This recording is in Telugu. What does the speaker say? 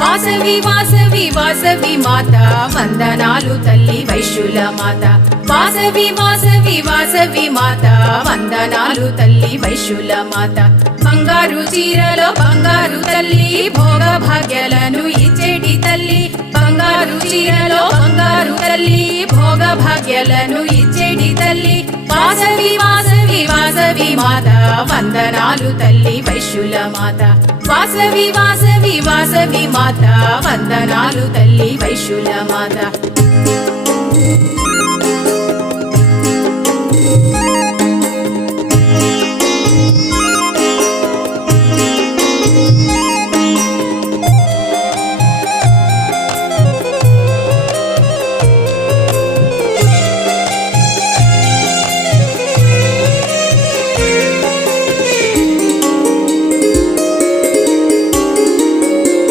వాసవి వాసవి వాసవి మాత వందనాలు తల్లి వైశ్యుల మాత వాసవి వాసవి వాసవి మాత వందనాలు తల్లి వైశ్యుల మాత బంగారు చీరలో బంగారు తల్లి భోగ భాగ్యాలను ఇచ్చేటి తల్లి బంగారు చీరలో బంగారు తల్లి భోగ భాగ్యాలను ఇచ్చేటి తల్లి వాసవి వాసవి వాసవి మాత వందనాలు తల్లి వైశ్యుల మాత వాసవి వాసవి వాసవి మాత వందనాలు తల్లి వైశ్యుల మాత